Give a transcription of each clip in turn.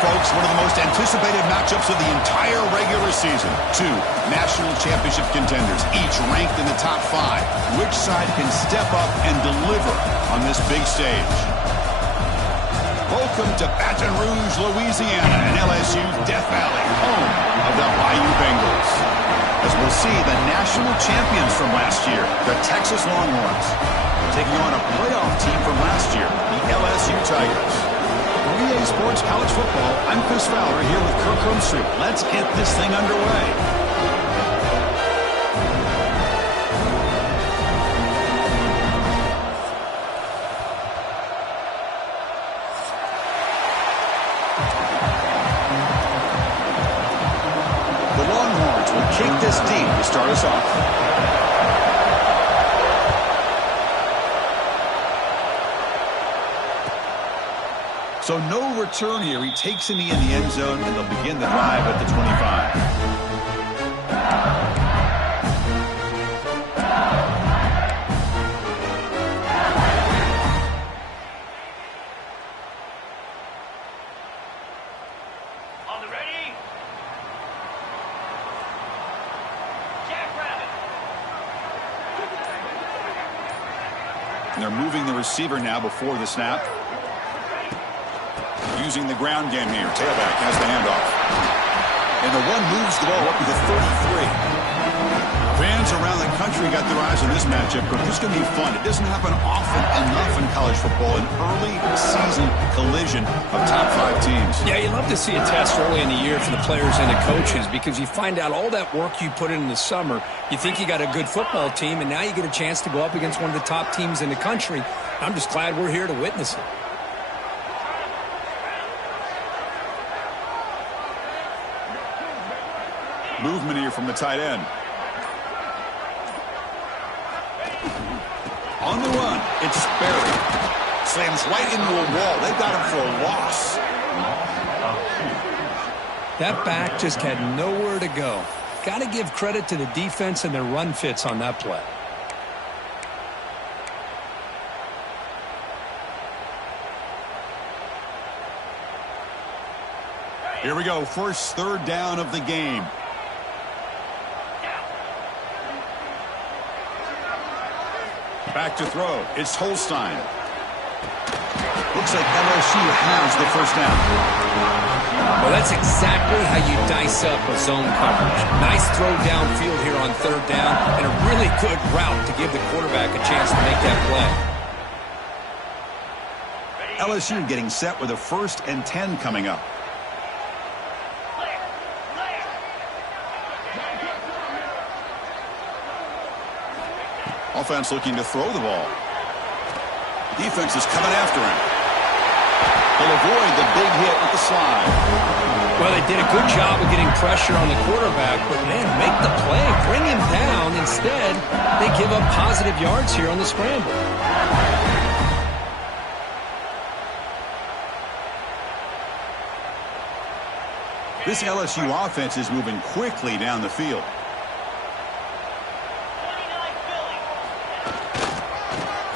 folks, one of the most anticipated matchups of the entire regular season. Two national championship contenders, each ranked in the top 5. Which side can step up and deliver on this big stage? Welcome to Baton Rouge, Louisiana, and LSU's Death Valley, home of the Bayou Bengals. As we'll see, the national champions from last year, the Texas Longhorns, taking on a playoff team from last year, the LSU Tigers. For EA Sports College Football, I'm Chris Fowler here with Kirk Herbstreit. Let's get this thing underway. The Longhorns will kick this deep to start us off. So no return here. He takes it in the end zone, and they'll begin the drive at the 25. On the ready? Jackrabbit. And they're moving the receiver now before the snap. Using the ground game here. Tailback has the handoff. And the one moves the ball up to the 33. Fans around the country got their eyes on this matchup, but this is going to be fun. It doesn't happen often enough in college football, an early season collision of top 5 teams. Yeah, you love to see a test early in the year for the players and the coaches because you find out all that work you put in the summer. You think you got a good football team, and now you get a chance to go up against one of the top teams in the country. I'm just glad we're here to witness it. Movement here from the tight end. On the run, it's Sperry. Slams right into a wall. They got him for a loss. That back just had nowhere to go. Got to give credit to the defense and their run fits on that play. Here we go. First third down of the game. Back to throw. It's Holstein. Looks like LSU has the first down. Well, that's exactly how you dice up a zone coverage. Nice throw downfield here on third down, and a really good route to give the quarterback a chance to make that play. LSU getting set with a 1st and 10 coming up. Offense looking to throw the ball. Defense is coming after him. They'll avoid the big hit with the slide. Well, they did a good job of getting pressure on the quarterback, but, man, make the play. Bring him down. Instead, they give up positive yards here on the scramble. This LSU offense is moving quickly down the field.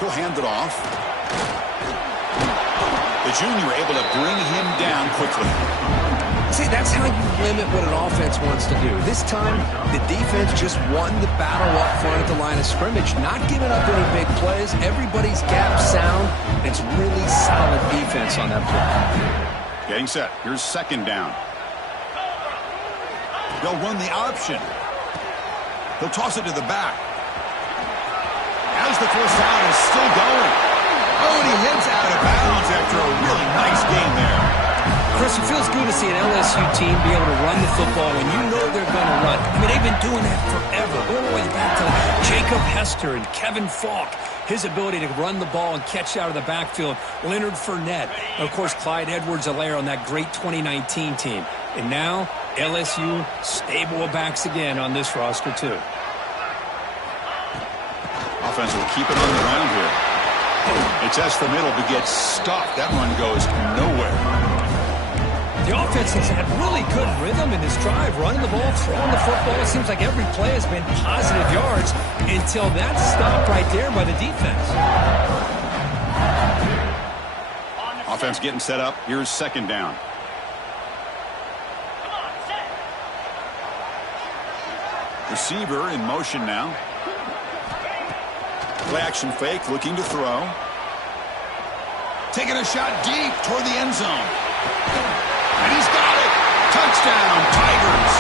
He'll hand it off. The junior able to bring him down quickly. See, that's how you limit what an offense wants to do. This time, the defense just won the battle up front at the line of scrimmage, not giving up any big plays. Everybody's gap sound. It's really solid defense on that play. Getting set. Here's second down. They'll run the option. They'll toss it to the back. As the first down is still going. Oh, and he heads out of bounds after a really nice game there. Chris, it feels good to see an LSU team be able to run the football when you know they're going to run. I mean, they've been doing that forever. Going all the way back to Jacob Hester and Kevin Falk. His ability to run the ball and catch out of the backfield. Leonard Fournette. And, of course, Clyde Edwards-Helaire on that great 2019 team. And now, LSU stable of backs again on this roster, too. Offense will keep it on the ground here. It's S the middle, but gets stopped. That run goes nowhere. The offense has had really good rhythm in this drive, running the ball, throwing the football. It seems like every play has been positive yards until that stop right there by the defense. Offense getting set up. Here's second down. Receiver in motion now. Play action fake, looking to throw. Taking a shot deep toward the end zone. And he's got it. Touchdown, Tigers.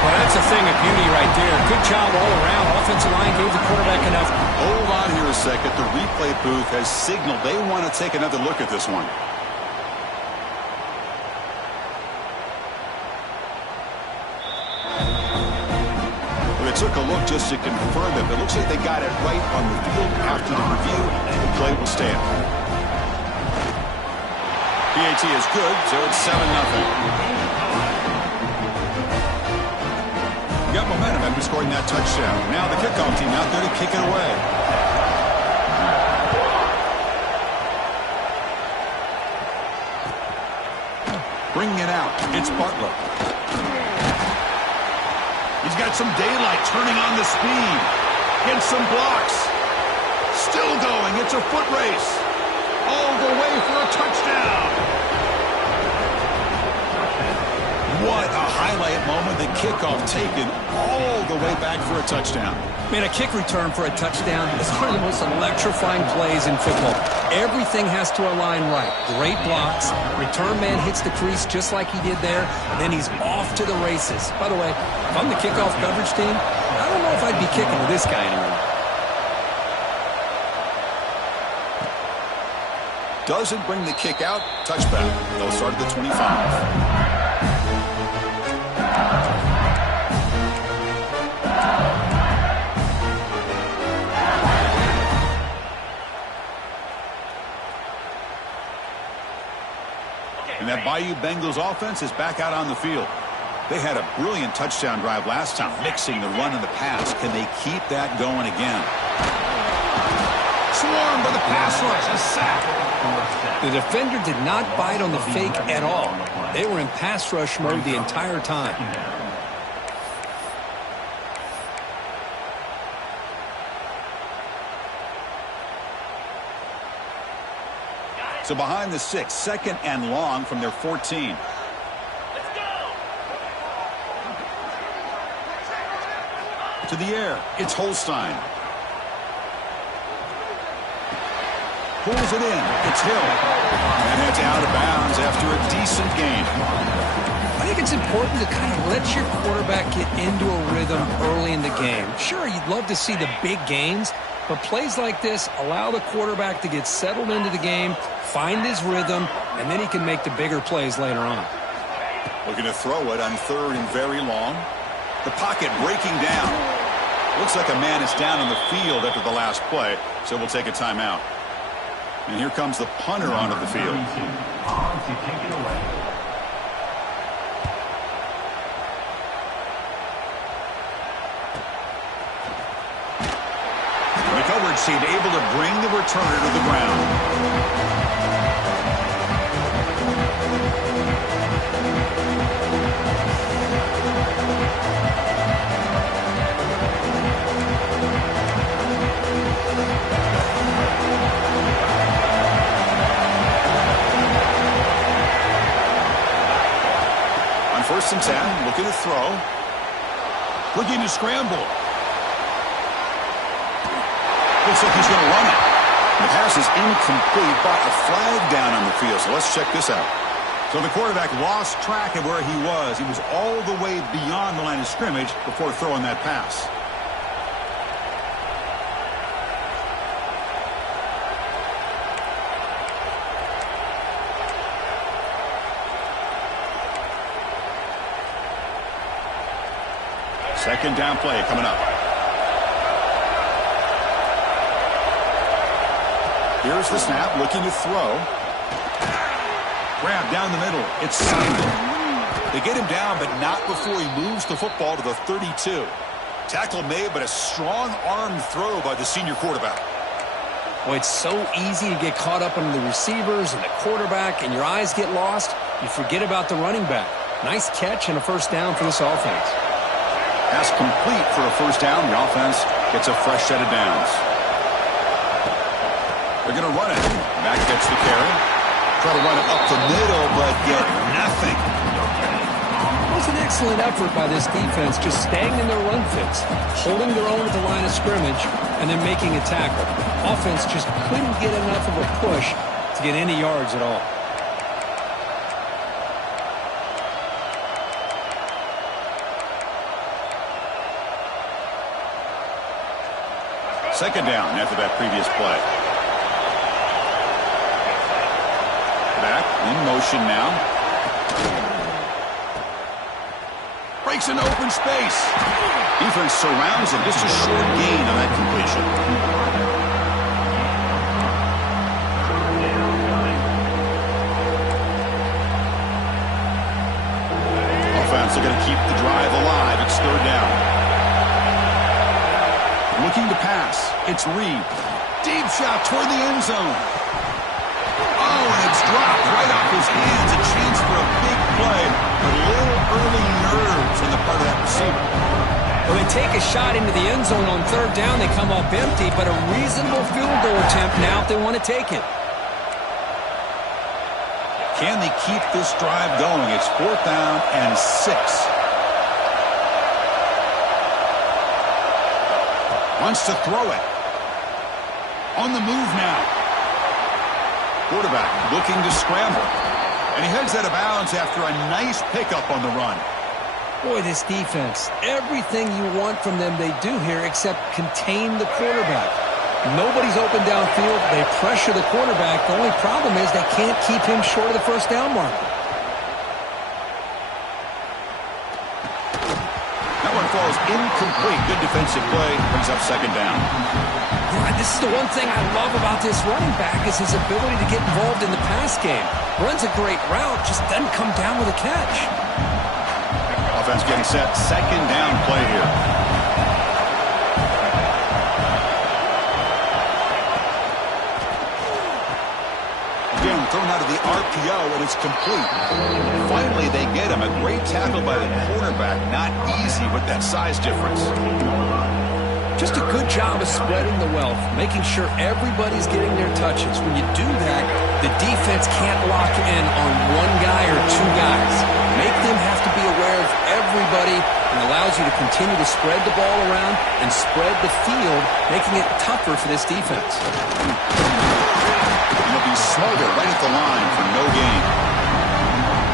Well, that's a thing of beauty right there. Good job all around. Offensive line gave the quarterback enough. Hold on here a second. The replay booth has signaled they want to take another look at this one. They took a look just to confirm it, but it looks like they got it right on the field after the review. The play will stand. PAT is good, so it's 7-0. You got momentum after scoring that touchdown. Now the kickoff team out there to kick it away. Bringing it out, it's Butler. He's got some daylight, turning on the speed. Gets some blocks. Still going. It's a foot race. All the way for a touchdown. What a highlight moment. The kickoff taken all the way back for a touchdown. Man, a kick return for a touchdown is one of the most electrifying plays in football. Everything has to align right. Great blocks. Return man hits the crease just like he did there. Then he's off to the races. By the way, if I'm the kickoff coverage team, I don't know if I'd be kicking with this guy anymore. Doesn't bring the kick out. Touchback. They'll start at the 25. And that Bayou Bengals offense is back out on the field. They had a brilliant touchdown drive last time, mixing the run and the pass. Can they keep that going again? Swarmed by the pass rush. A sack. The defender did not bite on the fake at all. They were in pass rush mode the entire time. So behind the 6, second and long from their 14. Let's go. To the air, it's Holstein. Pulls it in, it's Hill. And it's out of bounds after a decent gain. I think it's important to kind of let your quarterback get into a rhythm early in the game. Sure, you'd love to see the big gains, but plays like this allow the quarterback to get settled into the game, find his rhythm, and then he can make the bigger plays later on. Looking to throw it on 3rd and very long. The pocket breaking down. Looks like a man is down on the field after the last play, so we'll take a timeout. And here comes the punter onto the field. McElward seemed able to bring the returner to the ground. On 1st and 10, looking to throw. Looking to scramble. Looks like he's going to run it. The pass is incomplete, but a flag down on the field. So let's check this out. So the quarterback lost track of where he was. He was all the way beyond the line of scrimmage before throwing that pass. Second down play coming up. Here's the snap, looking to throw. Grab down the middle. It's Simon. They get him down, but not before he moves the football to the 32. Tackle made, but a strong arm throw by the senior quarterback. Well, it's so easy to get caught up in the receivers and the quarterback, and your eyes get lost. You forget about the running back. Nice catch and a first down for this offense. Pass complete for a first down. The offense gets a fresh set of downs. They're going to run it. Back gets the carry. Try to run it up the middle, but get nothing. was an excellent effort by this defense, just staying in their run fits, holding their own at the line of scrimmage, and then making a tackle. Offense just couldn't get enough of a push to get any yards at all. Second down after that previous play. Back in motion now. Breaks an open space. Defense surrounds him. Just a short gain on that completion. Offense are going to keep the drive alive. It's third down. Looking to pass. It's Reed. Deep shot toward the end zone. Oh, and it's dropped right off his hands. A chance for a big play. A little early nerves on the part of that receiver. Well, they take a shot into the end zone on third down. They come up empty, but a reasonable field goal attempt now if they want to take it. Can they keep this drive going? It's fourth down and 6. Wants to throw it. On the move now. Quarterback looking to scramble. And he heads out of bounds after a nice pickup on the run. Boy, this defense, everything you want from them they do here except contain the quarterback. Nobody's open downfield. They pressure the quarterback. The only problem is they can't keep him short of the first down marker. Falls incomplete. Good defensive play. Brings up second down. Yeah, this is the one thing I love about this running back is his ability to get involved in the pass game. Runs a great route, just doesn't come down with a catch. Offense getting set. Second down play here. Again, thrown out of the RPO, and it's complete. Finally, they get him. A great tackle by the cornerback. Not easy with that size difference. Just a good job of spreading the wealth, making sure everybody's getting their touches. When you do that, the defense can't lock in on one guy or two guys. Make them have to be aware of everybody and allows you to continue to spread the ball around and spread the field, making it tougher for this defense. He'll be smarter right at the line for no gain.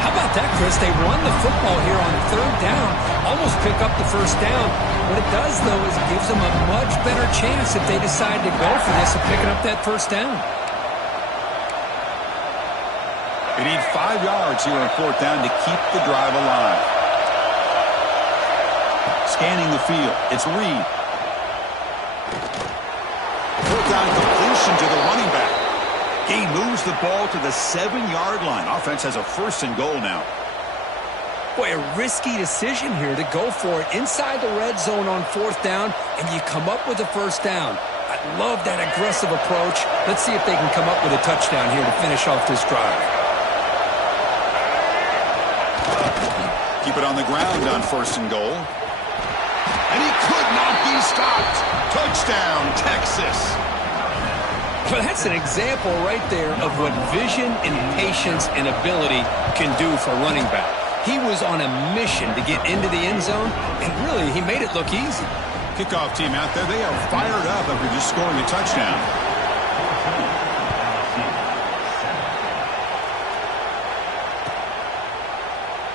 How about that, Chris? They run the football here on third down, almost pick up the first down. What it does, though, is it gives them a much better chance if they decide to go for this of picking up that first down. They need 5 yards here on fourth down to keep the drive alive. Scanning the field. It's Reed. Fourth down completion to the running back. He moves the ball to the 7-yard line. Offense has a first and goal now. Boy, a risky decision here to go for it inside the red zone on fourth down, and you come up with a first down. I love that aggressive approach. Let's see if they can come up with a touchdown here to finish off this drive. Keep it on the ground on first and goal. And he could not be stopped. Touchdown, Texas. Well, that's an example right there of what vision and patience and ability can do for a running back. He was on a mission to get into the end zone, and really, he made it look easy. Kickoff team out there, they are fired up after just scoring a touchdown.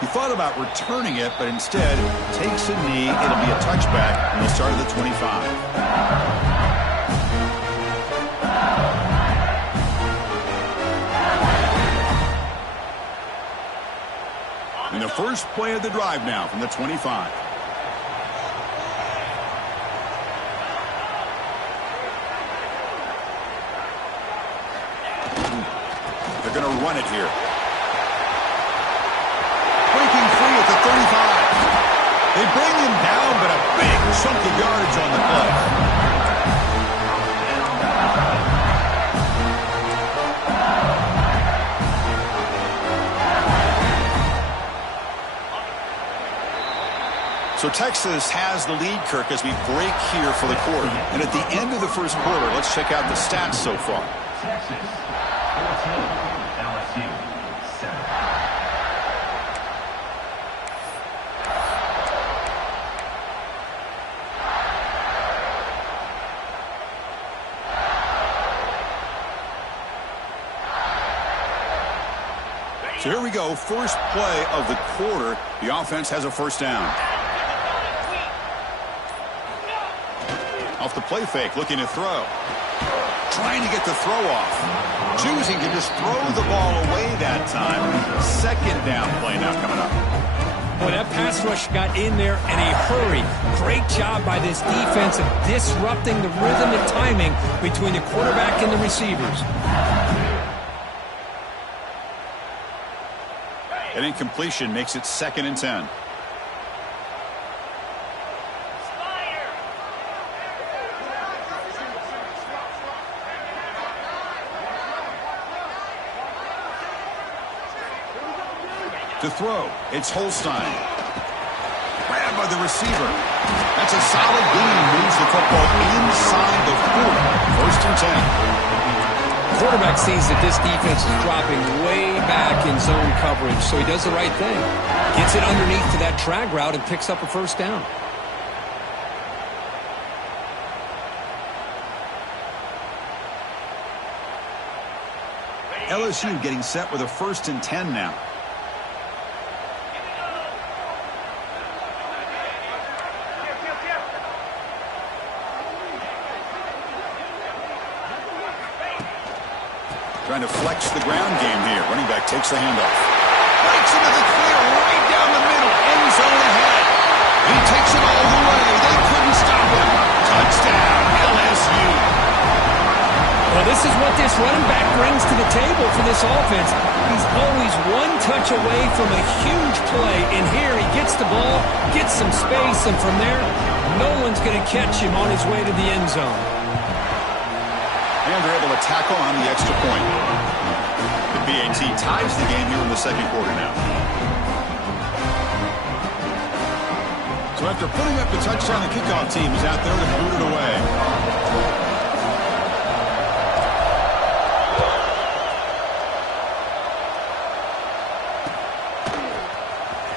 He thought about returning it, but instead takes a knee. It'll be a touchback, and they'll start at the 25. And the first play of the drive now from the 25. They're going to run it here. Breaking free at the 35. They bring him down, but a big chunk of yardage on the play. So Texas has the lead, Kirk, as we break here for the quarter. And at the end of the first quarter, let's check out the stats so far. Texas 14, LSU 7. So here we go, first play of the quarter. The offense has a first down. Off the play fake, looking to throw. Trying to get the throw off. Choosing to just throw the ball away that time. Second down play now coming up. Boy, that pass rush got in there in a hurry. Great job by this defense of disrupting the rhythm and timing between the quarterback and the receivers. An incompletion makes it 2nd and 10. To throw, it's Holstein. Grabbed by the receiver. That's a solid gain. Moves the football inside the 40. 1st and 10. Quarterback sees that this defense is dropping way back in zone coverage, so he does the right thing. Gets it underneath to that drag route and picks up a first down. LSU getting set with a 1st and 10 now. Trying to flex the ground game here. Running back takes the handoff. Breaks into the clear right down the middle. End zone ahead. He takes it all the way. They couldn't stop him. Touchdown, LSU. Well, this is what this running back brings to the table for this offense. He's always one touch away from a huge play. And here he gets the ball, gets some space, and from there, no one's going to catch him on his way to the end zone. And they're able to tackle on the extra point. The BAT ties the game here in the 2nd quarter now. So after putting up the touchdown, the kickoff team is out there to boot it away.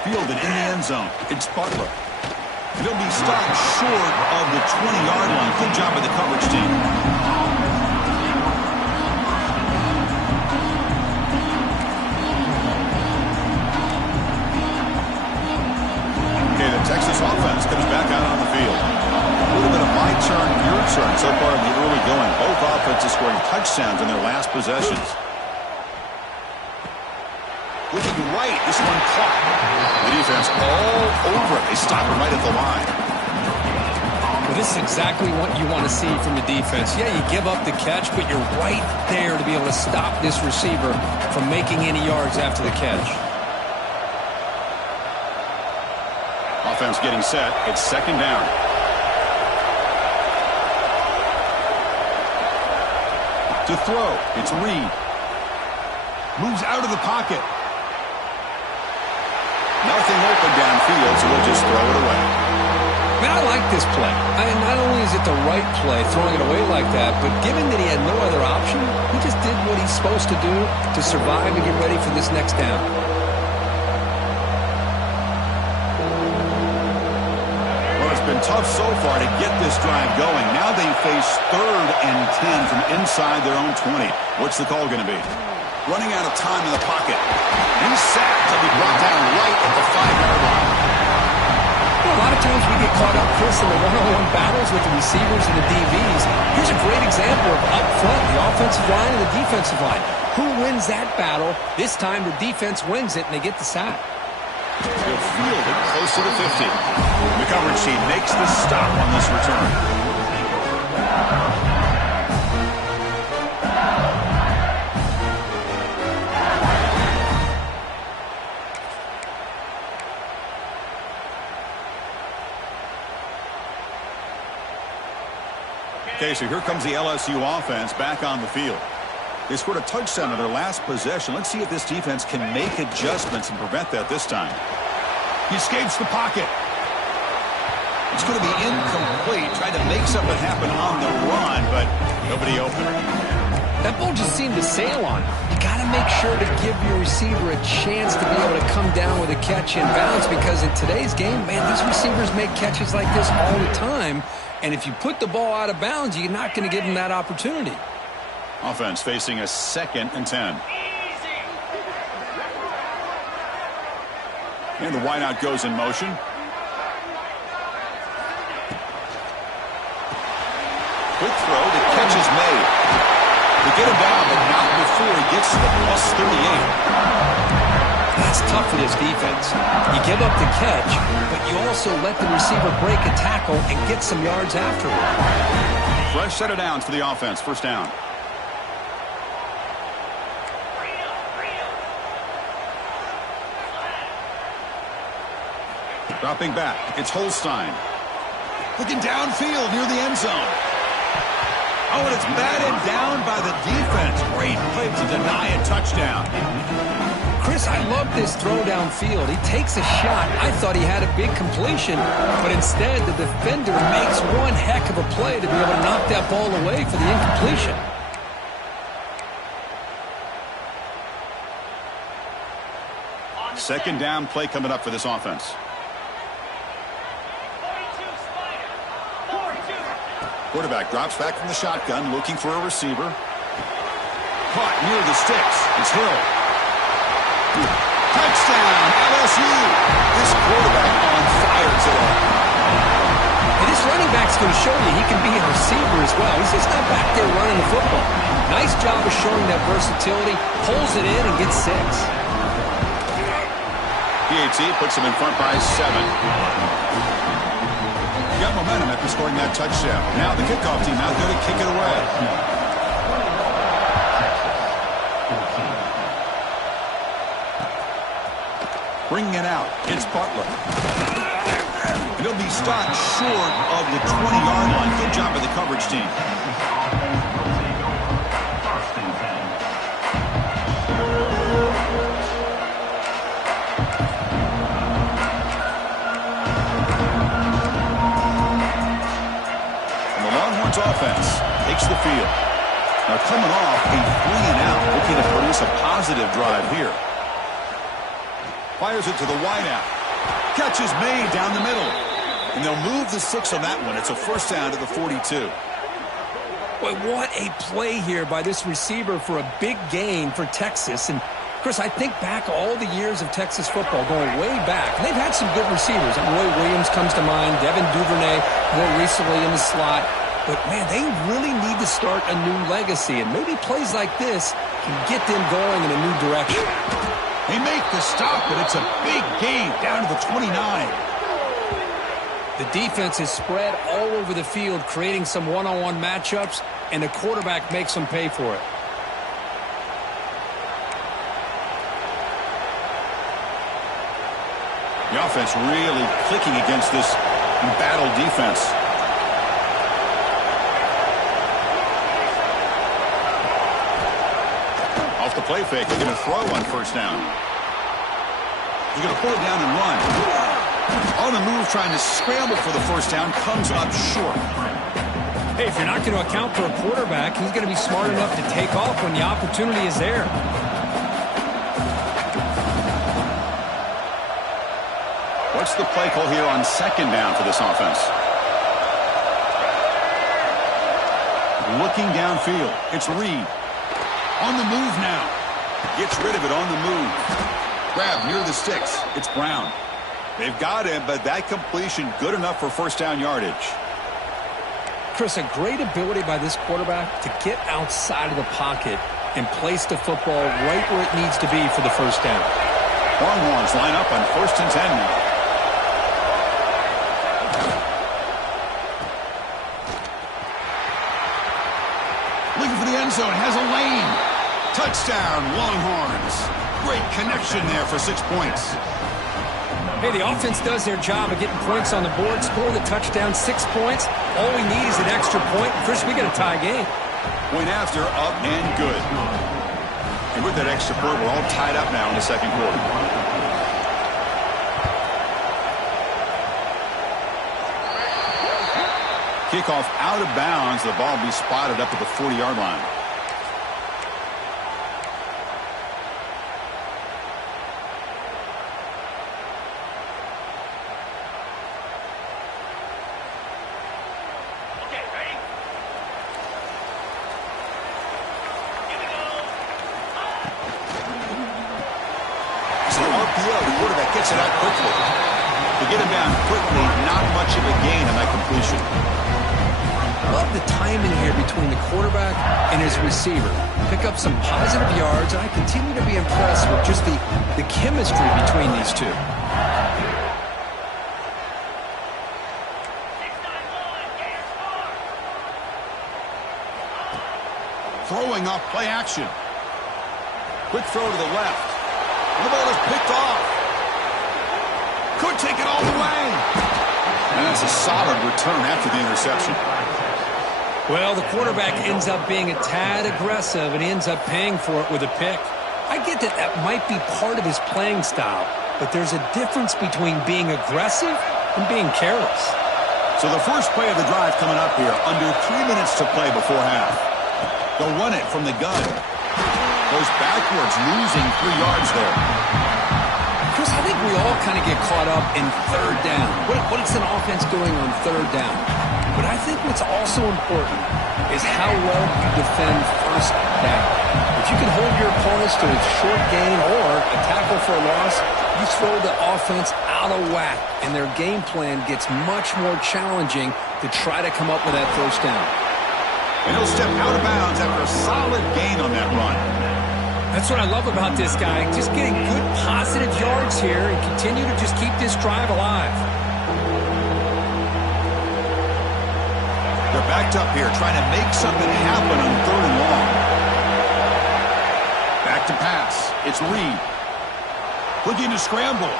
Fielded in the end zone. It's Butler. He'll be stopped short of the 20-yard line. Good job by the coverage team. Texas offense comes back out on the field. A little bit of my turn, your turn so far in the early going. Both offenses scoring touchdowns in their last possessions. Looking right, this one caught. The defense all over it. They stop him right at the line. Well, this is exactly what you want to see from the defense. Yeah, you give up the catch, but you're right there to be able to stop this receiver from making any yards after the catch. Offense getting set. It's 2nd down. To throw, it's Reed. Moves out of the pocket. Nothing open downfield, so we'll just throw it away. Man, I like this play. Not only is it the right play, throwing it away like that, but given that he had no other option, he just did what he's supposed to do to survive and get ready for this next down. Been tough so far to get this drive going. Now they face 3rd and 10 from inside their own 20. What's the call going to be? Running out of time in the pocket. He's sacked to be brought down right at the 5-yard line. Well, a lot of times we get caught up, Chris, in the one-on-one battles with the receivers and the DBs. Here's a great example of up front, the offensive line and the defensive line. Who wins that battle? This time the defense wins it and they get the sack. He'll field it close to the 50. The coverage team makes the stop on this return. Okay, so here comes the LSU offense back on the field. They scored a touchdown in their last possession. Let's see if this defense can make adjustments and prevent that this time. He escapes the pocket. It's going to be incomplete. Tried to make something happen on the run, but nobody open. That ball just seemed to sail on. You got to make sure to give your receiver a chance to be able to come down with a catch in bounds, because in today's game, man, these receivers make catches like this all the time. And if you put the ball out of bounds, you're not going to give them that opportunity. Offense facing a 2nd and 10. And the wideout goes in motion. Quick throw. The catch is made. They get him down, but not before he gets to the +38. That's tough for this defense. You give up the catch, but you also let the receiver break a tackle and get some yards afterward. Fresh set of downs for the offense. First down. Dropping back. It's Holstein. Looking downfield near the end zone. Oh, and it's batted down by the defense. Great play to deny a touchdown. Chris, I love this throw downfield. He takes a shot. I thought he had a big completion, but instead the defender makes one heck of a play to be able to knock that ball away for the incompletion. Second down play coming up for this offense. Quarterback drops back from the shotgun, looking for a receiver. Caught near the sticks. It's Hill. Touchdown, LSU. This quarterback on fire today. And this running back's going to show you he can be a receiver as well. He's just not back there running the football. Nice job of showing that versatility. Pulls it in and gets 6. PAT puts him in front by 7. Got momentum after scoring that touchdown. Now the kickoff team out there to kick it away. Bringing it out. It's Butler. It'll be stopped short of the 20-yard line. Good job by the coverage team. And the Longhorns offense takes the field. Now coming off a 3-and-out, looking to produce a positive drive here. Fires it to the wideout. Catch is made down the middle. And they'll move the 6 on that one. It's a first down to the 42. Boy, what a play here by this receiver for a big gain for Texas. And, Chris, I think back all the years of Texas football, going way back. They've had some good receivers. Roy Williams comes to mind, Devin Duvernay more recently in the slot. But, man, they really need to start a new legacy. And maybe plays like this can get them going in a new direction. They make the stop, but it's a big gain down to the 29. The defense is spread all over the field, creating some one-on-one matchups, and the quarterback makes them pay for it. The offense really clicking against this embattled defense. Off the play fake, they're going to throw on first down. He's going to pull it down and run. On the move, trying to scramble for the first down, comes up short. Hey, if you're not going to account for a quarterback, he's going to be smart enough to take off when the opportunity is there. What's the play call here on second down for this offense? Looking downfield. It's Reed. On the move now. Gets rid of it on the move. Grab near the sticks. It's Brown. They've got him, but that completion good enough for first down yardage. Chris, a great ability by this quarterback to get outside of the pocket and place the football right where it needs to be for the first down. Longhorns line up on 1st and 10 now. Looking for the end zone, has a lane. Touchdown, Longhorns. Great connection there for 6 points. Hey, the offense does their job of getting points on the board, score the touchdown, 6 points. All we need is an extra point. Chris, we got a tie game. Point after, up and good. And with that extra point, we're all tied up now in the second quarter. Kickoff out of bounds. The ball will be spotted up at the 40-yard line. It's the RPO. The quarterback gets it out quickly. To get him down quickly, not much of a gain on that completion. Love the timing here between the quarterback and his receiver. Pick up some positive yards, and I continue to be impressed with just the chemistry between these two. Throwing off play action. Quick throw to the left. And the ball is picked off. Could take it all the way. And that's a solid return after the interception. Well, the quarterback ends up being a tad aggressive, and he ends up paying for it with a pick. I get that that might be part of his playing style, but there's a difference between being aggressive and being careless. So the first play of the drive coming up here, under 3 minutes to play before half. They'll run it from the gun. Goes backwards, losing 3 yards there. Chris, I think we all kind of get caught up in third down. What is an offense doing on third down? But I think what's also important is how well you defend first down. If you can hold your opponents to a short gain or a tackle for a loss, you throw the offense out of whack, and their game plan gets much more challenging to try to come up with that first down. And he'll step out of bounds after a solid gain on that run. That's what I love about this guy. Just getting good positive yards here and continue to just keep this drive alive. They're backed up here trying to make something happen on 3rd and long. Back to pass. It's Reed. Looking to scramble.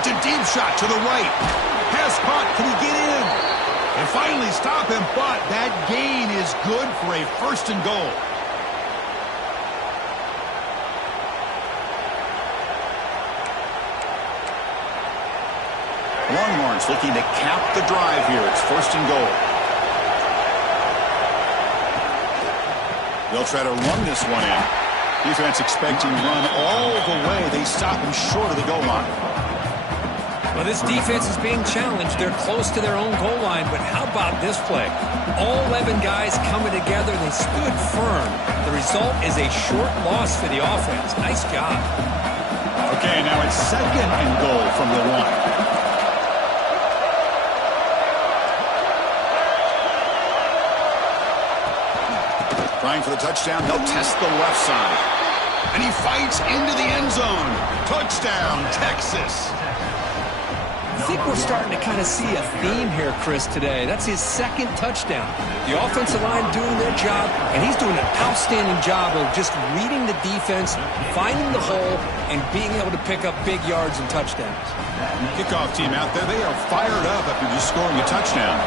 It's a deep shot to the right. Pass caught. Can he get in? And finally stop him, but that gain is good for a 1st and goal. Longhorns looking to cap the drive here. It's 1st and goal. They'll try to run this one in. Defense expecting run all the way. They stop him short of the goal line. Well, this defense is being challenged. They're close to their own goal line, but how about this play? All 11 guys coming together. They stood firm. The result is a short loss for the offense. Nice job. Okay, now it's 2nd and goal from the 1. Trying for the touchdown. They'll test the left side. And he fights into the end zone. Touchdown, Texas. I think we're starting to kind of see a theme here, Chris, today. That's his 2nd touchdown. The offensive line doing their job, and he's doing an outstanding job of just reading the defense, finding the hole, and being able to pick up big yards and touchdowns. Kickoff team out there, they are fired up after just scoring a touchdown.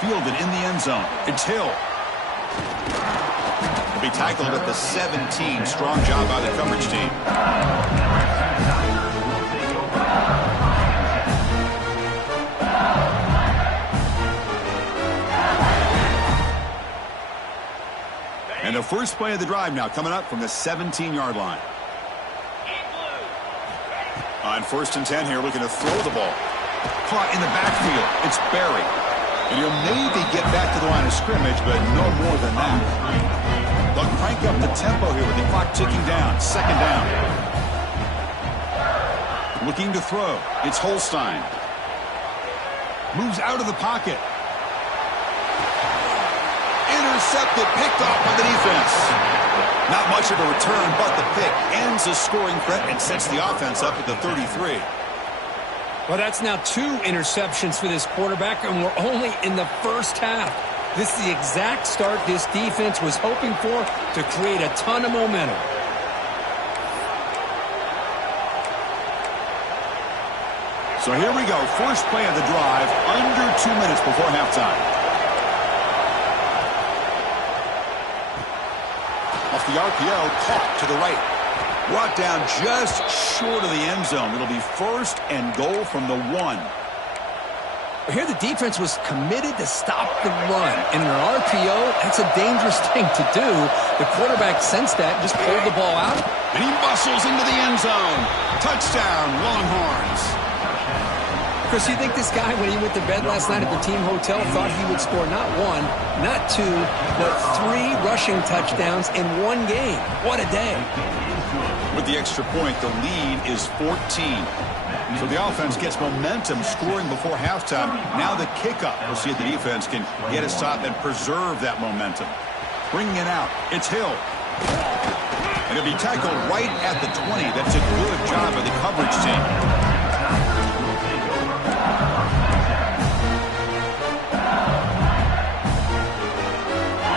Fielded in the end zone. It's Hill. He'll be tackled at the 17. Strong job by the coverage team. And the first play of the drive now coming up from the 17-yard line. On 1st and 10 here, looking to throw the ball. Caught in the backfield. It's Barry. And he'll maybe get back to the line of scrimmage, but no more than that. They'll crank up the tempo here with the clock ticking down. 2nd down. Looking to throw. It's Holstein. Moves out of the pocket. Intercepted, picked off by the defense. Not much of a return, but the pick ends the scoring threat and sets the offense up at the 33. Well, that's now 2 interceptions for this quarterback, and we're only in the first half. This is the exact start this defense was hoping for to create a ton of momentum. So here we go. First play of the drive, under 2 minutes before halftime. Off the RPO, caught to the right. Brought down just short of the end zone. It'll be 1st and goal from the 1. Here the defense was committed to stop the run. In an RPO, that's a dangerous thing to do. The quarterback sensed that and just pulled the ball out. And he bustles into the end zone. Touchdown, Longhorns. Chris, you think this guy, when he went to bed last night at the team hotel, thought he would score not one, not two, but 3 rushing touchdowns in one game? What a day. With the extra point, the lead is 14. So the offense gets momentum scoring before halftime. Now the kickoff. We'll see if the defense can get a stop and preserve that momentum. Bringing it out. It's Hill. And it'll be tackled right at the 20. That's a good job of the coverage team.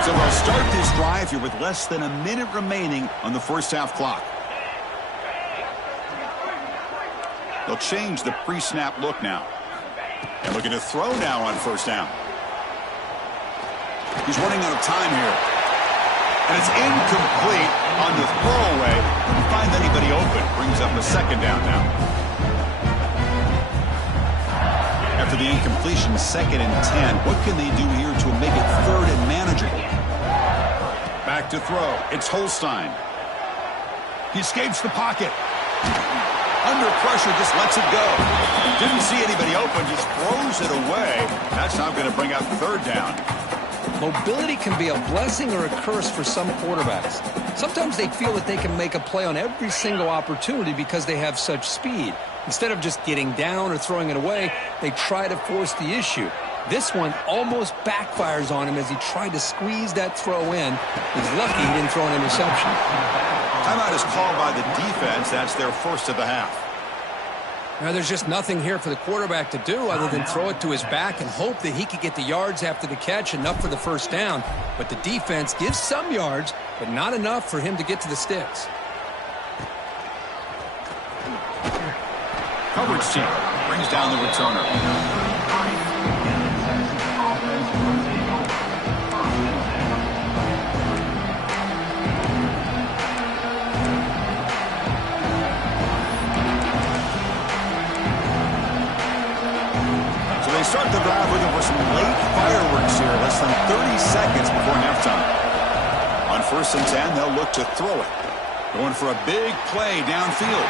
So they'll start this drive here with less than a minute remaining on the first half clock. They'll change the pre-snap look now. And looking to throw now on first down. He's running out of time here. And it's incomplete on the throwaway. Couldn't find anybody open. Brings up a second down now. After the incompletion, 2nd and 10. What can they do here to make it 3rd and manageable? Back to throw. It's Holstein. He escapes the pocket. Under pressure, just lets it go. Didn't see anybody open, just throws it away. That's not going to bring up 3rd down. Mobility can be a blessing or a curse for some quarterbacks. Sometimes they feel that they can make a play on every single opportunity because they have such speed. Instead of just getting down or throwing it away, they try to force the issue. This one almost backfires on him as he tried to squeeze that throw in. He's lucky he didn't throw an interception. Timeout is called by the defense. That's their first of the half. Now, there's just nothing here for the quarterback to do other than throw it to his back and hope that he could get the yards after the catch, enough for the first down. But the defense gives some yards, but not enough for him to get to the sticks. Coverage team brings down the returner. Start the drive looking for some late fireworks here, less than 30 seconds before halftime. On 1st and 10, they'll look to throw it. Going for a big play downfield.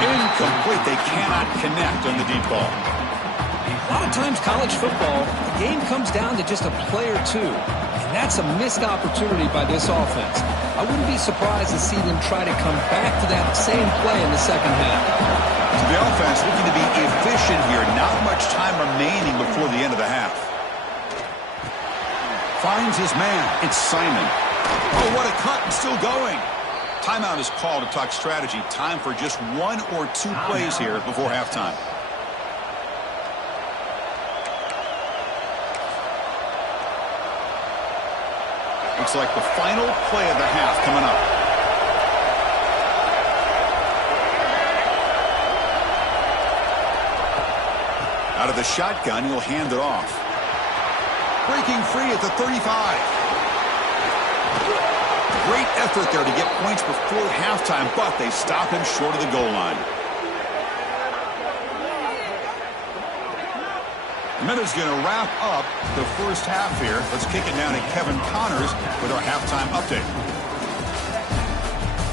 Incomplete. They cannot connect on the deep ball. A lot of times, college football, the game comes down to just a play or two. And that's a missed opportunity by this offense. I wouldn't be surprised to see them try to come back to that same play in the second half. So the offense looking to be efficient here. Not much time remaining before the end of the half. Finds his man. It's Simon. Oh, what a cut, and still going. Timeout is called to talk strategy. Time for just 1 or 2 plays here before halftime. Looks like the final play of the half coming up. Out of the shotgun, he'll hand it off. Breaking free at the 35. Great effort there to get points before halftime, but they stop him short of the goal line. The minute's going to wrap up the first half here. Let's kick it down to Kevin Connors with our halftime update.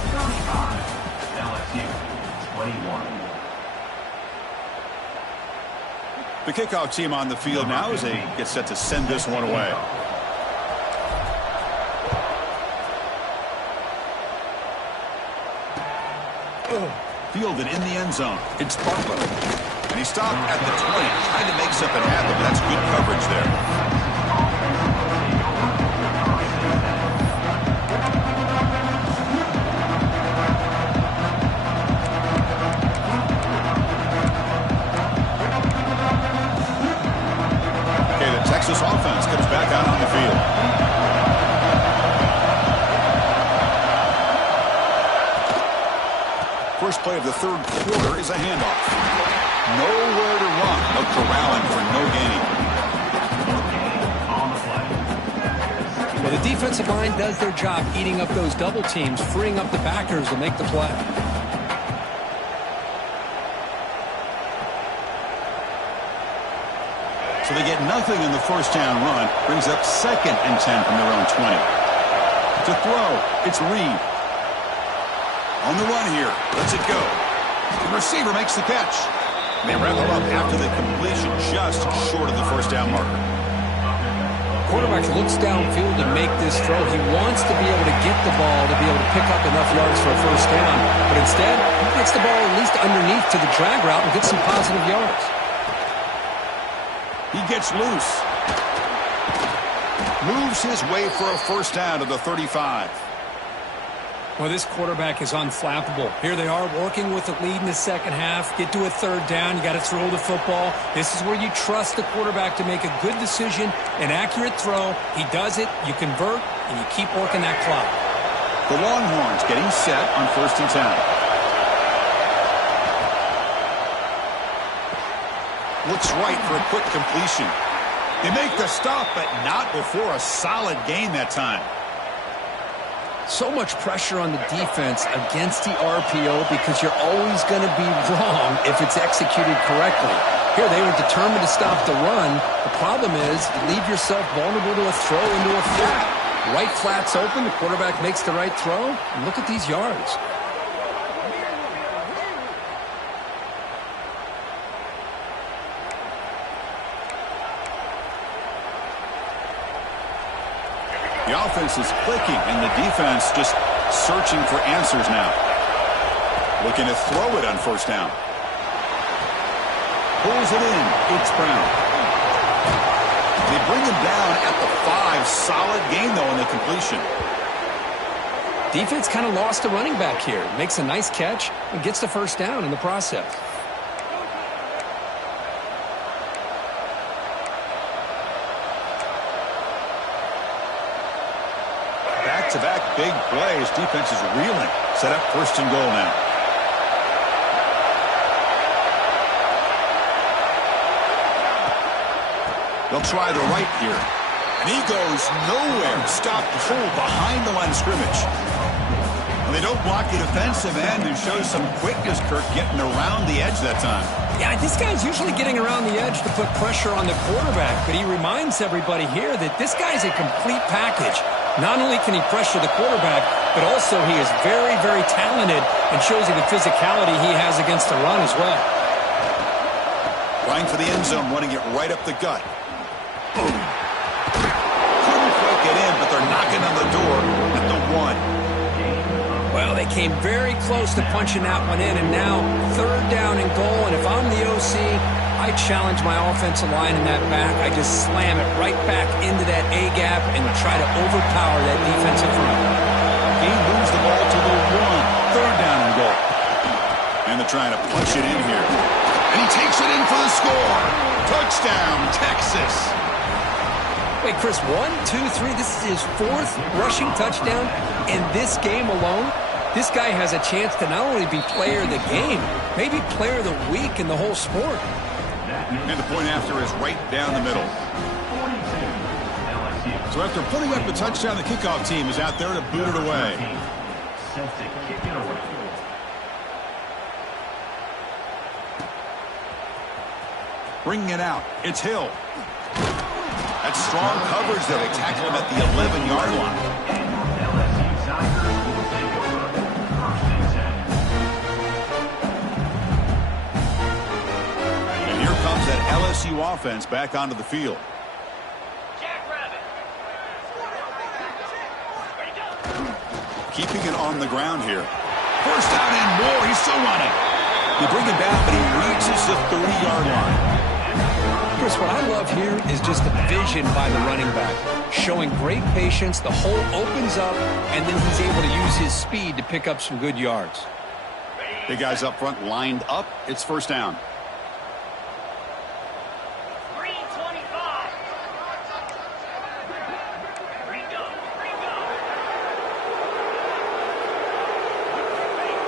35, LSU, 21. The kickoff team on the field now as they get set to send this one away. Fielded in the end zone. It's Bartlett. And he stopped at the 20. Trying to make something happen, but that's good coverage there. Texas offense comes back out on the field. First play of the 3rd quarter is a handoff. Nowhere to run, but corralling for no gain. Well, the defensive line does their job eating up those double teams, freeing up the backers to make the play. So they get nothing in the first down run. Brings up 2nd and 10 from their own 20. To throw, it's Reed. On the run here. Lets it go. The receiver makes the catch. They wrap him up after the completion, just short of the first down marker. Quarterback looks downfield to make this throw. He wants to be able to get the ball to be able to pick up enough yards for a first down. But instead, he gets the ball at least underneath to the drag route and gets some positive yards. He gets loose. Moves his way for a first down to the 35. Well, this quarterback is unflappable. Here they are working with the lead in the second half. Get to a third down. You got to throw the football. This is where you trust the quarterback to make a good decision, an accurate throw. He does it, you convert, and you keep working that clock. The Longhorns getting set on 1st and 10. Looks right for a quick completion. They make the stop, but not before a solid gain that time. So much pressure on the defense against the RPO because you're always going to be wrong if it's executed correctly. Here, they were determined to stop the run. The problem is you leave yourself vulnerable to a throw into a flat. Right flat's open. The quarterback makes the right throw. And look at these yards. The offense is clicking, and the defense just searching for answers now. Looking to throw it on first down. Pulls it in. It's Brown. They bring him down at the 5. Solid gain, though, in the completion. Defense kind of lost the running back here. Makes a nice catch and gets the first down in the process. Back-to-back big plays. Defense is reeling. Set up 1st and goal now. They'll try the right here. And he goes nowhere. Stopped full behind the line of scrimmage. Well, they don't block the defensive end and show some quickness, Kirk, getting around the edge that time. Yeah, this guy's usually getting around the edge to put pressure on the quarterback, but he reminds everybody here that this guy's a complete package. Not only can he pressure the quarterback, but also he is very, very talented and shows you the physicality he has against the run as well. Trying for the end zone, running it right up the gut. Boom. Couldn't quite get in, but they're knocking on the door at the 1. Well, they came very close to punching that one in, and now 3rd down and goal. And if I'm the OC, I challenge my offensive line in that back. I just slam it right back into that A-gap and try to overpower that defensive front. He moves the ball to the 1. 3rd down and goal. And they're trying to punch it in here. And he takes it in for the score. Touchdown, Texas. Wait, Chris, 1, 2, 3. This is his 4th rushing touchdown in this game alone. This guy has a chance to not only be player of the game, maybe player of the week in the whole sport. And the point after is right down the middle. So after putting up the touchdown, the kickoff team is out there to boot it away. Bringing it out. It's Hill. That's strong coverage there. They tackle him at the 11-yard line. That LSU offense back onto the field. Keeping it on the ground here. First down and more. He's still running. They bring him down, but he reaches the 30-yard line. Chris, what I love here is just the vision by the running back. Showing great patience. The hole opens up, and then he's able to use his speed to pick up some good yards. Big guys up front lined up. It's first down.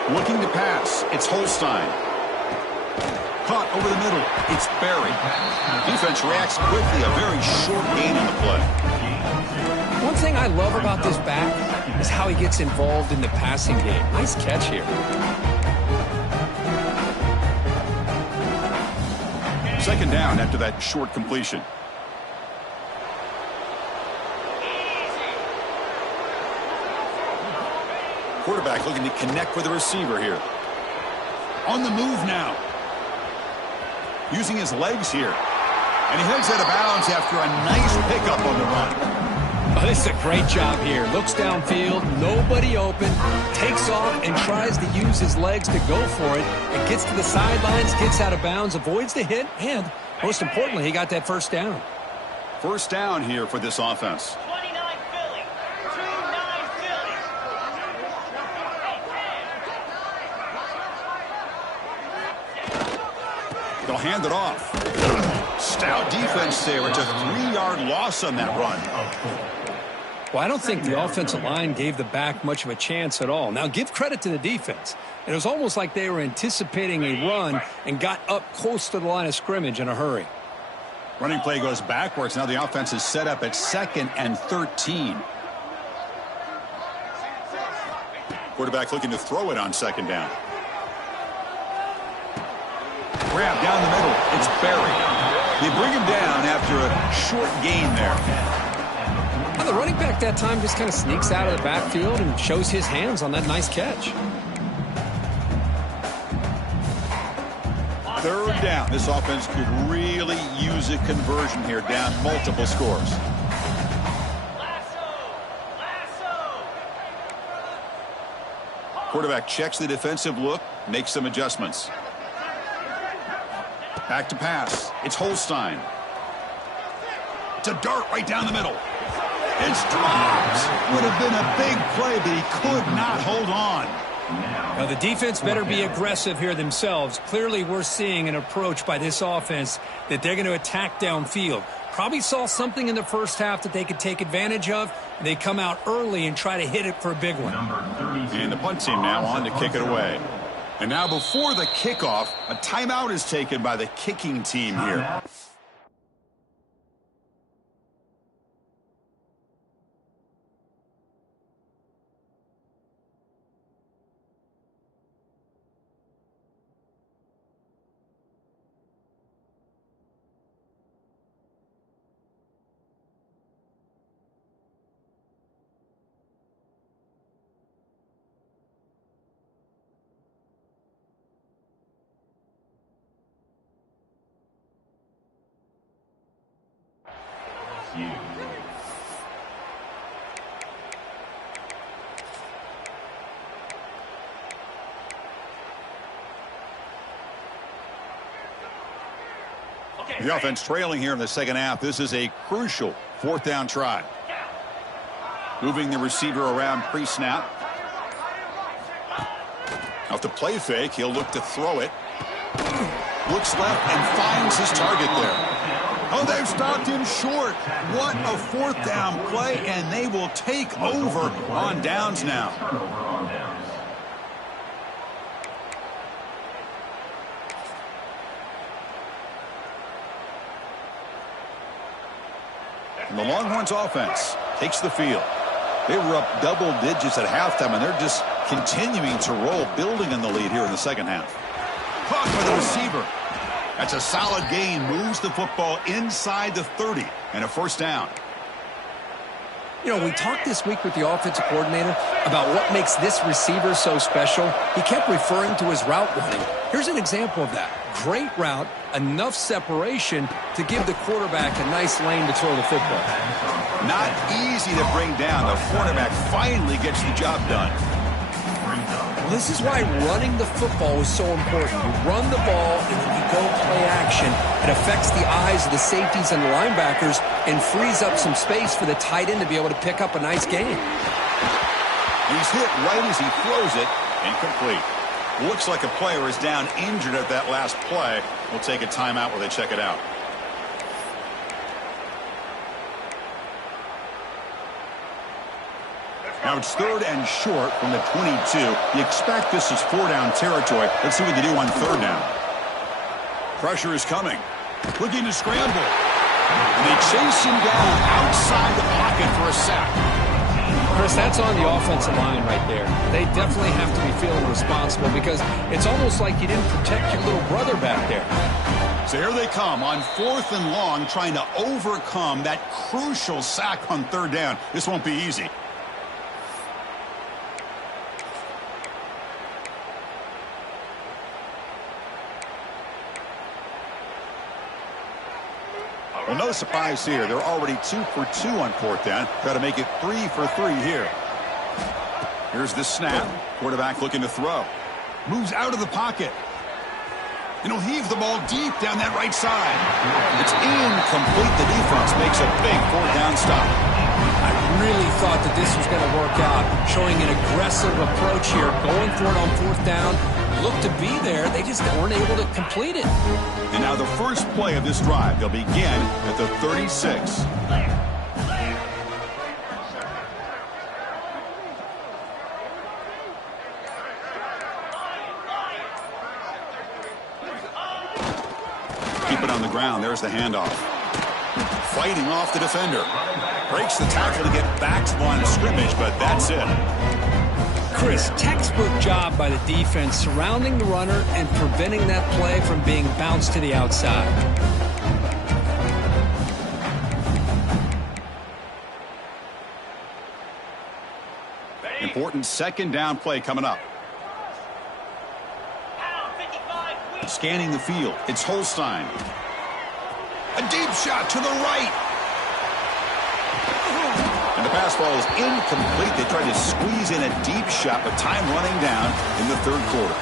Looking to pass. It's Holstein. Caught over the middle. It's Barry. Defense reacts quickly. A very short gain on the play. One thing I love about this back is how he gets involved in the passing game. Nice catch here. Second down after that short completion. Quarterback looking to connect with the receiver here. On the move now. using his legs here. And he heads out of bounds after a nice pickup on the run. Oh, this is a great job here. Looks downfield, nobody open, takes off and tries to use his legs to go for it. It gets to the sidelines, gets out of bounds, avoids the hit, and most importantly, he got that first down. First down here for this offense. 29 Philly. 29 Philly. They'll hand it off. Stout defense there. It's a 3-yard loss on that run. Well, I don't think the offensive line gave the back much of a chance at all. Now, give credit to the defense. It was almost like they were anticipating a run and got up close to the line of scrimmage in a hurry. Running play goes backwards. Now the offense is set up at 2nd and 13. Quarterback looking to throw it on 2nd down. Grab down the middle. It's Barry. They bring him down after a short gain there. Well, the running back that time just kind of sneaks out of the backfield and shows his hands on that nice catch. 3rd down. This offense could really use a conversion here, down multiple scores. Quarterback checks the defensive look, makes some adjustments. Back to pass. It's Holstein. It's a dart right down the middle. It's dropped. Would have been a big play, but he could not hold on. Now, the defense better be aggressive here themselves. Clearly, we're seeing an approach by this offense that they're going to attack downfield. Probably saw something in the first half that they could take advantage of. They come out early and try to hit it for a big one. And the punt team now on to kick it away. And now before the kickoff, a timeout is taken by the kicking team here. The offense trailing here in the 2nd half. This is a crucial 4th down try. Moving the receiver around pre-snap. Off the play fake, he'll look to throw it. Looks left and finds his target there. Oh, they've stopped him short. What a 4th down play, and they will take over on downs now. And the Longhorns offense takes the field. They were up double digits at halftime, and they're just continuing to roll, building on the lead here in the 2nd half. Caught by the receiver. That's a solid gain. Moves the football inside the 30 and a 1st down. You know, we talked this week with the offensive coordinator about what makes this receiver so special. He kept referring to his route running. Here's an example of that. Great route, enough separation to give the quarterback a nice lane to throw the football. Not easy to bring down. The quarterback finally gets the job done. Well, this is why running the football is so important. You run the ball and then you go play action. It affects the eyes of the safeties and the linebackers and frees up some space for the tight end to be able to pick up a nice gain. He's hit right as he throws it. Incomplete. Looks like a player is down injured at that last play. We'll take a timeout while they check it out. Now it's 3rd and short from the 22. You expect this is 4-down territory. Let's see what they do on 3rd down. Pressure is coming. Looking to scramble. And they chase him down outside the pocket for a sack. Chris, that's on the offensive line right there. They definitely have to be feeling responsible because it's almost like you didn't protect your little brother back there. So here they come on 4th and long, trying to overcome that crucial sack on 3rd down. This won't be easy. Well, no surprise here. They're already 2 for 2 on 4th down. Got to make it 3 for 3 here. Here's the snap. Quarterback looking to throw. Moves out of the pocket. And he'll heave the ball deep down that right side. It's incomplete. The defense makes a big 4th down stop. I really thought that this was going to work out. Showing an aggressive approach here. Going for it on 4th down. Looked to be there. They just weren't able to complete it. And now the first play of this drive. They'll begin at the 36. Keep it on the ground. There's the handoff. Fighting off the defender. Breaks the tackle to get back to the line of scrimmage, but that's it. Chris, textbook job by the defense surrounding the runner and preventing that play from being bounced to the outside. Important 2nd down play coming up. Scanning the field. It's Holstein. A deep shot to the right. And the pass ball is incomplete. They tried to squeeze in a deep shot, but time running down in the 3rd quarter.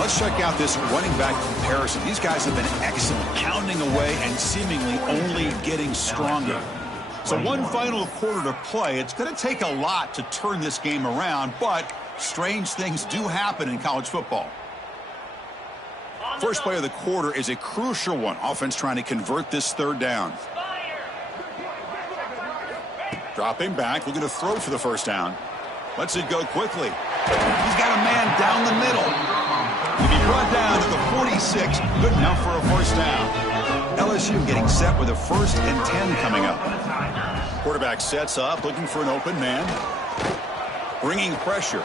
Let's check out this running back comparison. These guys have been excellent, pounding away and seemingly only getting stronger. So one final quarter to play. It's going to take a lot to turn this game around, but strange things do happen in college football. First play of the quarter is a crucial one. Offense trying to convert this 3rd down. Dropping back, looking to throw for the 1st down. Lets it go quickly. He's got a man down the middle. He'll be brought down to the 46. Good enough for a 1st down. LSU getting set with a 1st and 10 coming up. Quarterback sets up, looking for an open man. Bringing pressure.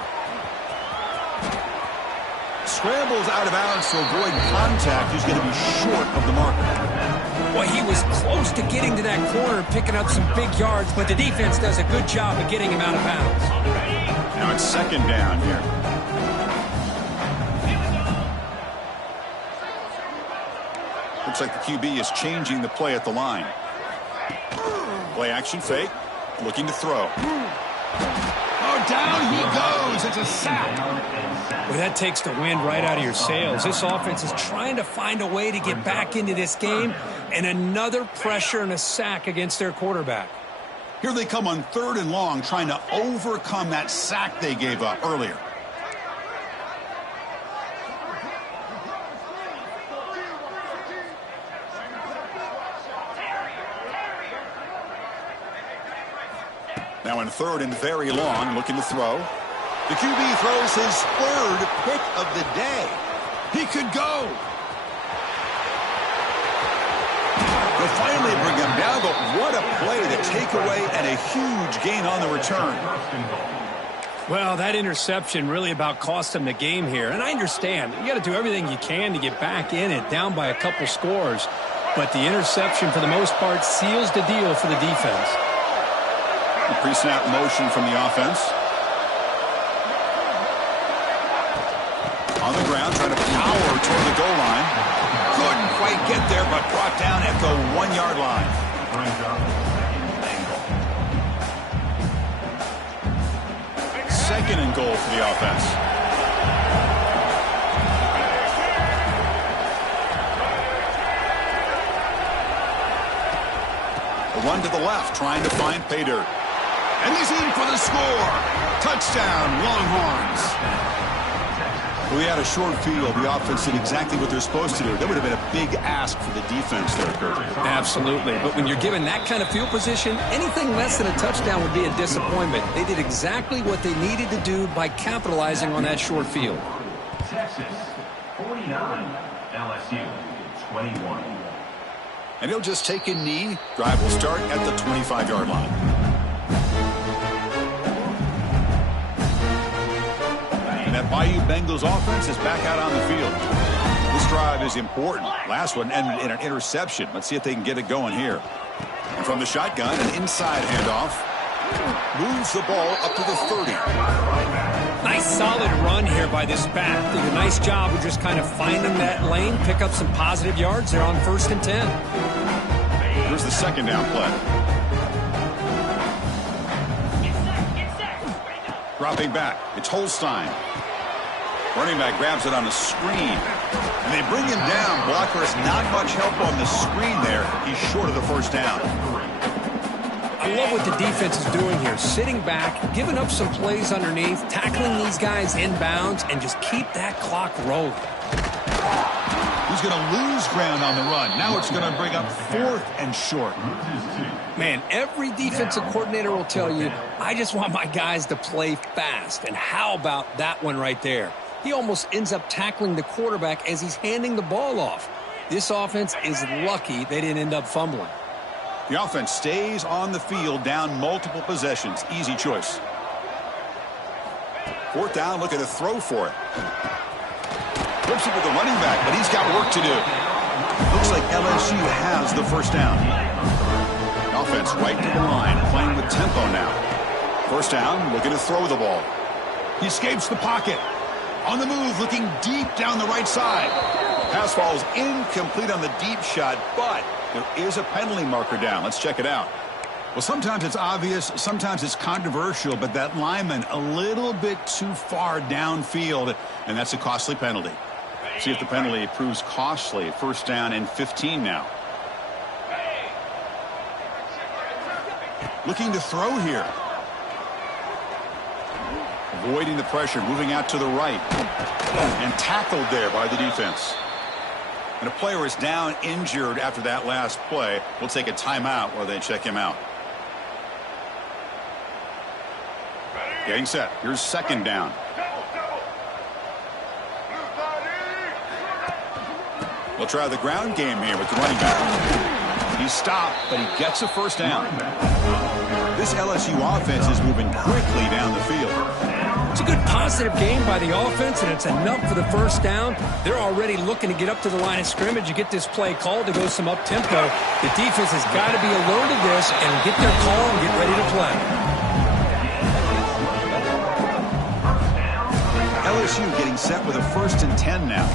Scrambles out of bounds to avoid contact. He's going to be short of the marker. Well, he was close to getting to that corner, picking up some big yards, but the defense does a good job of getting him out of bounds. Now it's 2nd down here. Looks like the QB is changing the play at the line. Play action fake. Looking to throw. Oh, down he goes. It's a sack. Well, that takes the wind right out of your sails. This offense is trying to find a way to get back into this game, and another pressure and a sack against their quarterback. Here they come on 3rd and long, trying to overcome that sack they gave up earlier. Now in 3rd and very long, looking to throw. The QB throws his 3rd pick of the day. He could go. They'll finally bring him down, but what a play, the takeaway and a huge gain on the return. Well, that interception really about cost him the game here. And I understand, you got to do everything you can to get back in it, down by a couple scores. But the interception, for the most part, seals the deal for the defense. A pre-snap motion from the offense. On the ground, trying to power toward the goal line. Couldn't quite get there, but brought down at the 1-yard line. Second and goal for the offense. A run to the left, trying to find pay dirt. And he's in for the score. Touchdown, Longhorns. We had a short field. The offense did exactly what they're supposed to do. That would have been a big ask for the defense there, Kurt. Absolutely. But when you're given that kind of field position, anything less than a touchdown would be a disappointment. They did exactly what they needed to do by capitalizing on that short field. Texas 49, LSU 21. And he'll just take a knee. Drive will start at the 25-yard line. And that Bayou Bengals offense is back out on the field. This drive is important. Last one ended in an interception. Let's see if they can get it going here. And from the shotgun, an inside handoff. Moves the ball up to the 30. Nice solid run here by this back. Did a nice job of just kind of finding that lane, pick up some positive yards. They're on 1st and 10. Here's the second down play. Dropping back, it's Holstein. Running back grabs it on the screen. And they bring him down. Blocker has not much help on the screen there. He's short of the first down. I love what the defense is doing here. Sitting back, giving up some plays underneath, tackling these guys inbounds, and just keep that clock rolling. He's going to lose ground on the run. Now it's going to bring up 4th and short. Man, every defensive coordinator will tell you, I just want my guys to play fast. And how about that one right there? He almost ends up tackling the quarterback as he's handing the ball off. This offense is lucky they didn't end up fumbling. The offense stays on the field, down multiple possessions. Easy choice. 4th down, looking to throw for it. Flips it with the running back, but he's got work to do. Looks like LSU has the first down. The offense right to the line, playing with tempo now. First down, looking to throw the ball. He escapes the pocket. On the move, looking deep down the right side. Pass falls incomplete on the deep shot, but there is a penalty marker down. Let's check it out. Well, sometimes it's obvious, sometimes it's controversial, but that lineman a little bit too far downfield, and that's a costly penalty. See if the penalty proves costly. First down and 15 now. Looking to throw here. Avoiding the pressure, moving out to the right. And tackled there by the defense. And a player is down injured after that last play. We'll take a timeout while they check him out. Getting set. Here's second down. We'll try the ground game here with the running back. He's stopped, but he gets a first down. This LSU offense is moving quickly down the field. It's a good positive game by the offense, and it's enough for the first down. They're already looking to get up to the line of scrimmage. You get this play called to go some up-tempo. The defense has got to be alert to this and get their call and get ready to play. LSU getting set with a 1st and 10 now.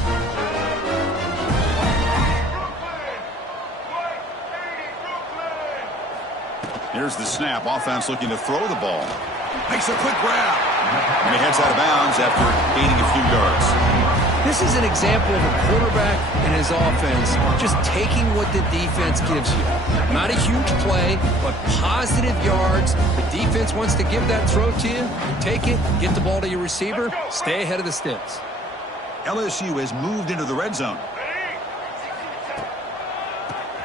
Here's the snap. Offense looking to throw the ball. Makes a quick grab. And he heads out of bounds after gaining a few yards. This is an example of a quarterback and his offense just taking what the defense gives you. Not a huge play, but positive yards. The defense wants to give that throw to you. You take it, get the ball to your receiver, stay ahead of the sticks. LSU has moved into the red zone.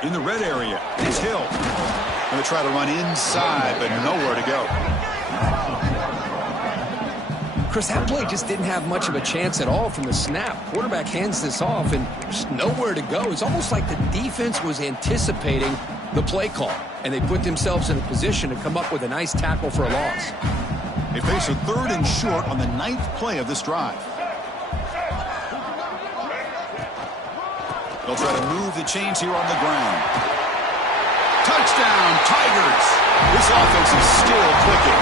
In the red area, it's Hill. Going to try to run inside, but nowhere to go. Chris, that play just didn't have much of a chance at all from the snap. Quarterback hands this off and just nowhere to go. It's almost like the defense was anticipating the play call, and they put themselves in a position to come up with a nice tackle for a loss. They face a 3rd and short on the 9th play of this drive. They'll try to move the chains here on the ground. Touchdown, Tigers! This offense is still clicking.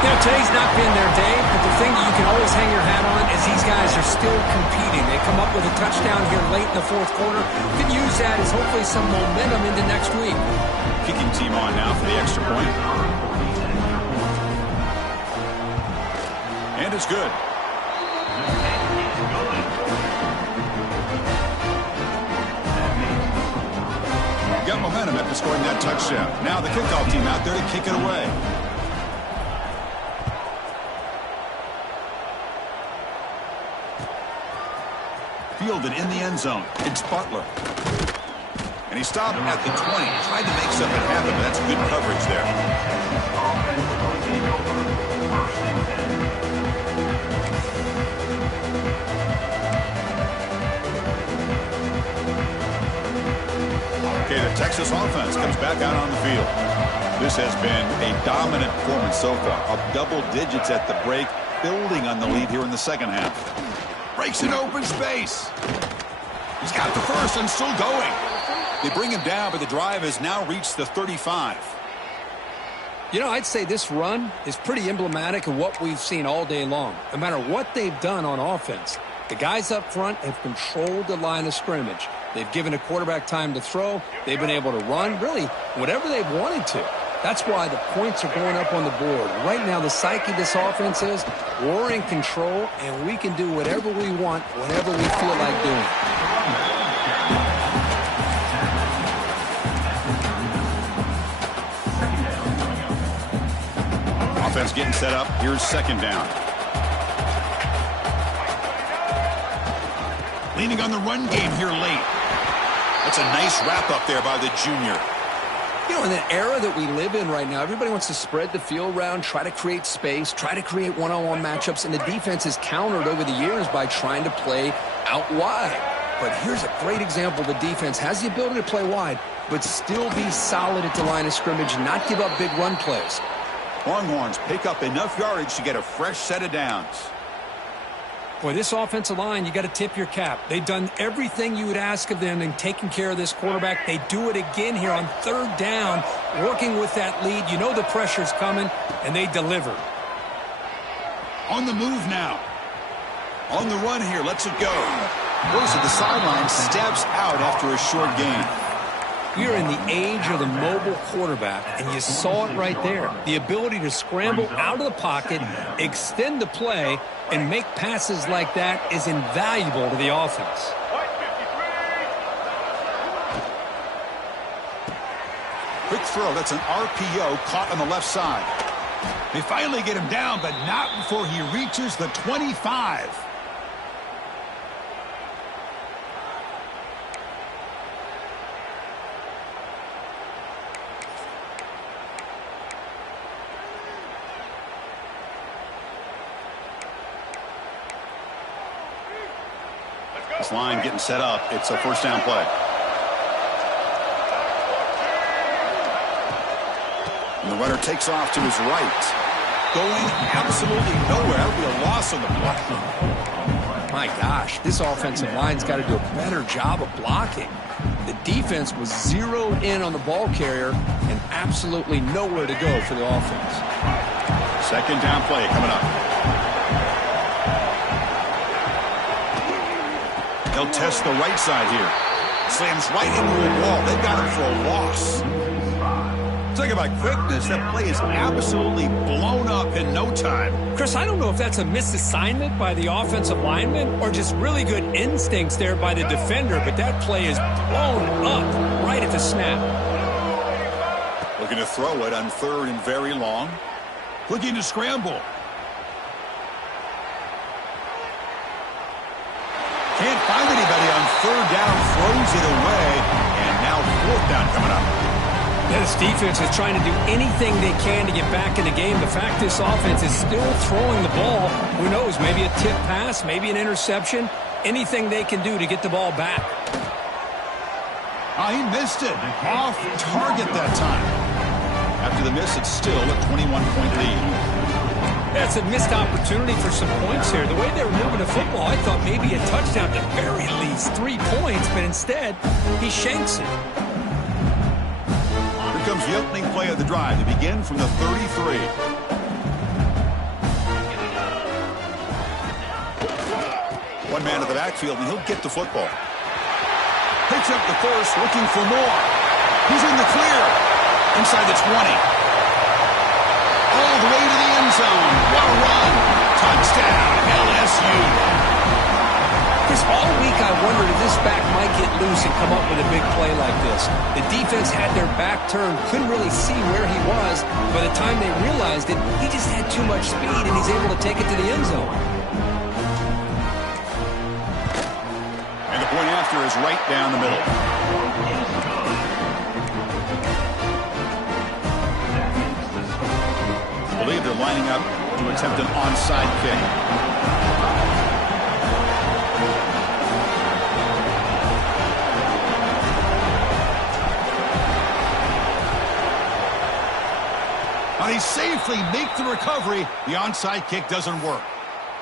You know, today's not been their day, but the thing that you can always hang your hat on is these guys are still competing. They come up with a touchdown here late in the 4th quarter. You can use that as hopefully some momentum into next week. Kicking team on now for the extra point. And it's good. Got momentum after scoring that touchdown. Now the kickoff team out there to kick it away. Fielded in the end zone. It's Butler. And he stopped at the 20. Tried to make something happen, but that's good coverage there. Okay, the Texas offense comes back out on the field. This has been a dominant performance so far. Up double digits at the break, building on the lead here in the second half. Breaks in open space. He's got the first and still going. They bring him down, but the drive has now reached the 35. You know, I'd say this run is pretty emblematic of what we've seen all day long. No matter what they've done on offense, the guys up front have controlled the line of scrimmage. They've given a quarterback time to throw. They've been able to run, really, whatever they've wanted to. That's why the points are going up on the board. Right now, the psyche of this offense is we're in control, and we can do whatever we want, whenever we feel like doing. Offense getting set up. Here's second down. Leaning on the run game here late. That's a nice wrap up there by the junior. You know, in the era that we live in right now, everybody wants to spread the field around, try to create space, try to create one-on-one matchups, and the defense is countered over the years by trying to play out wide. But here's a great example. The defense has the ability to play wide, but still be solid at the line of scrimmage, not give up big run plays. Longhorns pick up enough yardage to get a fresh set of downs. Boy, this offensive line, you got to tip your cap. They've done everything you would ask of them in taking care of this quarterback. They do it again here on third down, working with that lead. You know the pressure's coming, and they deliver. On the move now. On the run here. Lets it go. Goes to the sideline, steps out after a short gain. We're in the age of the mobile quarterback, and you saw it right there. The ability to scramble out of the pocket, extend the play, and make passes like that is invaluable to the offense. Quick throw. That's an RPO caught on the left side. They finally get him down, but not before he reaches the 25. This line getting set up. It's a first down play. And the runner takes off to his right. Going absolutely nowhere. That would be a loss on the play. My gosh, this offensive line's got to do a better job of blocking. The defense was zeroed in on the ball carrier and absolutely nowhere to go for the offense. Second down play coming up. They'll test the right side here. Slams right into the wall. They've got him for a loss. Talk about quickness. That play is absolutely blown up in no time. Chris, I don't know if that's a misassignment by the offensive lineman or just really good instincts there by the defender, but that play is blown up right at the snap. Looking to throw it on third and very long. Looking to scramble. Can't find anybody on third down, throws it away, and now fourth down coming up. Yeah, this defense is trying to do anything they can to get back in the game. The fact this offense is still throwing the ball, who knows, maybe a tip pass, maybe an interception, anything they can do to get the ball back. Oh, he missed it. Off target that time. After the miss, it's still a 21-point lead. That's a missed opportunity for some points here. The way they were moving the football, I thought maybe a touchdown, at the very least 3 points, but instead, he shanks it. Here comes the opening play of the drive. They begin from the 33. One man to the backfield, and he'll get the football. Picks up the first, looking for more. He's in the clear. Inside the 20. All the way to the end zone. What a run. Touchdown, LSU. Chris, all week I wondered if this back might get loose and come up with a big play like this. The defense had their back turned, couldn't really see where he was. By the time they realized it, he just had too much speed, and he's able to take it to the end zone. And the point after is right down the middle. I believe they're lining up to attempt an onside kick. How they safely make the recovery. The onside kick doesn't work.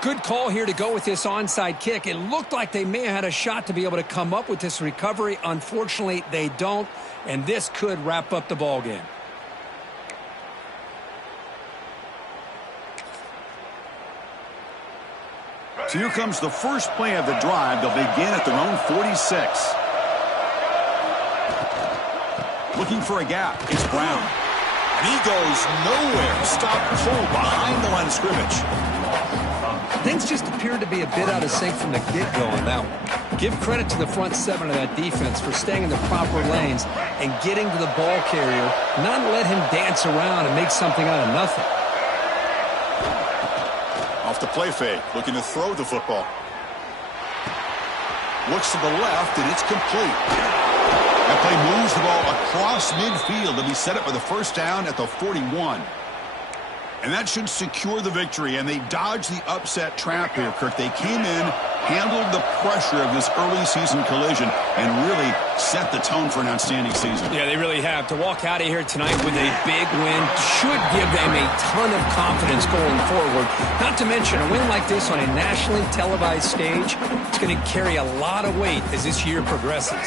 Good call here to go with this onside kick. It looked like they may have had a shot to be able to come up with this recovery. Unfortunately, they don't, and this could wrap up the ball game. So here comes the first play of the drive. They'll begin at their own 46. Looking for a gap. It's Brown. And he goes nowhere. Stopped cold behind the line of scrimmage. Things just appeared to be a bit out of sync from the get-go on that one. Give credit to the front seven of that defense for staying in the proper lanes and getting to the ball carrier, not let him dance around and make something out of nothing. Off the play fake, looking to throw the football. Looks to the left, and it's complete. That play moves the ball across midfield to be set up for the first down at the 41. And that should secure the victory, and they dodged the upset trap here, Kirk. They came in, handled the pressure of this early season collision, and really set the tone for an outstanding season. Yeah, they really have. To walk out of here tonight with a big win should give them a ton of confidence going forward. Not to mention, a win like this on a nationally televised stage, it's going to carry a lot of weight as this year progresses.